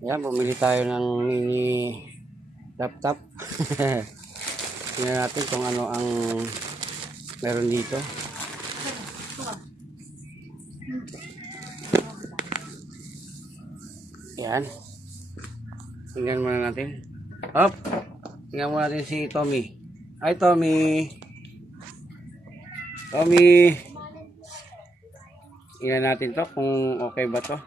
Yan, bumili tayo ng mini laptop. Tingnan natin kung ano ang meron dito. Yan. Tingnan muna natin. Up! Tingnan muna natin si Tommy. Hi, Tommy! Tommy! Tingnan natin to kung okay ba to.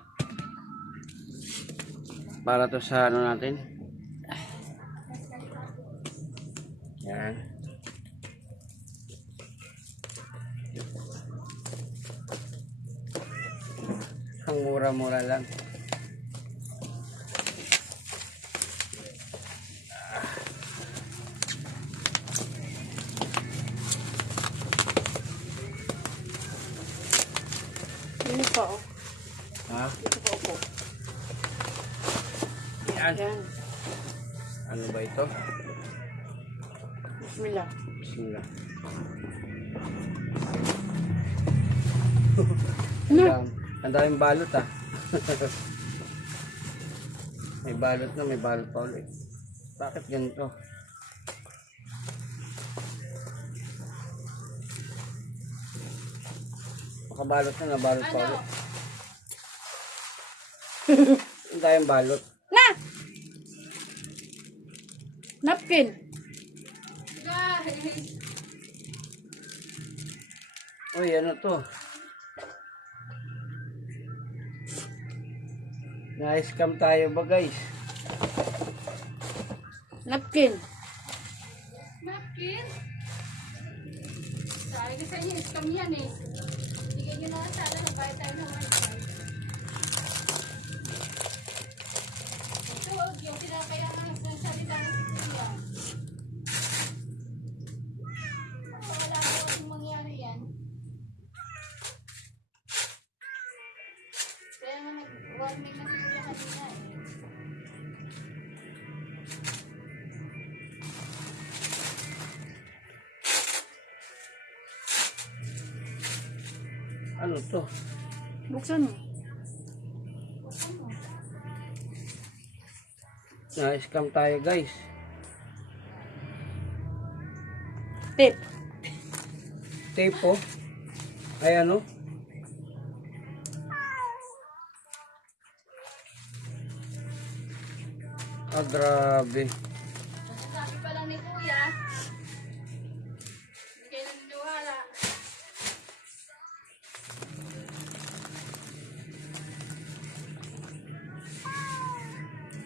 Para to sa ano natin. Yan. Ang mura-mura lang. Yun pa, oh. Ha? Ito pa, opo. Yan. Yan. Ano ba ito? Bismillah. Bismillah. Ano? Ang daming balot ah. may balot na, may balot pa ulit. Bakit ganito? Makabalot na, nabalot pa ulit. Ang daming balot. Na! Napkin. Guys! Uy, ano to? Na-scam tayo ba guys? Napkin. Napkin? Sabi ko sa inyo, scam yan eh. Bigyan nyo mga sana, nabayad tayo ng 1.5. Ano to? Buksan mo. Na-scam tayo guys. Tip. Tape po. Ay ano? Ah, grabe. Sabi pa lang ni Kuya, hindi kayo naniniwala.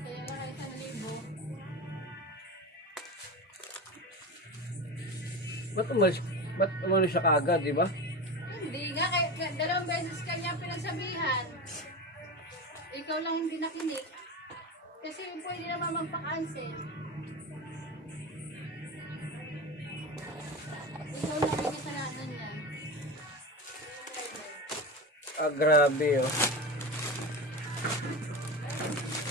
Kaya nga isang libo. Ba't umalis, ba't umalis siya kaagad, di ba? Hindi nga, kaya, kaya dalawang beses kanya pinagsabihan. Ikaw lang hindi nakinig. Kasi pwede naman magpa-cancel. Ikaw lang may kasalanan yan. Ah, grabe oh.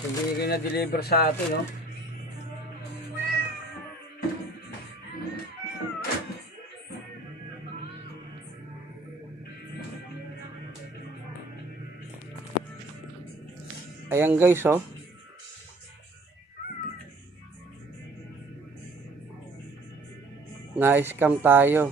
Hindi kayo na-deliver sa atin, oh. Ayan guys, oh. Na-scam tayo.